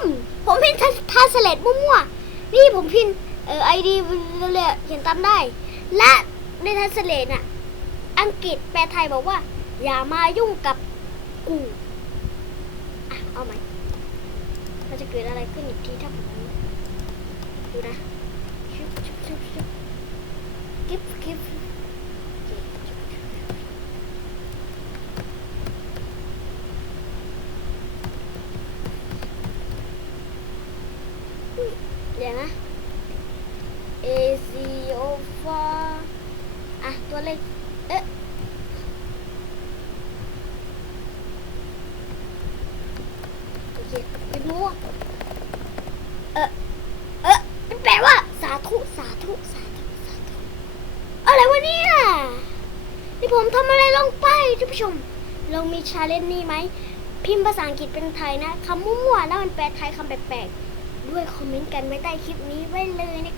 ม ผมพิมพ์ทาสเลตมั่วๆ นี่ผมพิมพ์เออไอดีเลยเขียนตามได้ และในทาสเลตน่ะ อังกฤษแปลไทยบอกว่า อย่ามายุ่งกับกูอะเอาไหมมันจะเกิดอะไรขึ้นอีกทีถ้าผมดูนะชุบชุบชุบชุบกิฟกิฟโอเคชุบชุบชุบอุ๊ย เดี๋ยวนะ A C O F A อะ ตัวเลข เอ๊ะโอเคเป็นมั่วเออเออมันแปลว่า สาธุ สาธุ สาธุ สาธุ อะไรวะเนี่ย นี่ผมทำอะไรลงไปท่านผู้ชม เรามีชาเลนจ์นี้ไหม พิมพ์ภาษาอังกฤษเป็นไทยนะคำมั่วๆแล้วมันแปลไทยคำแปลกๆ ด้วยคอมเมนต์กันไว้ใต้คลิปนี้ไว้เลยนะ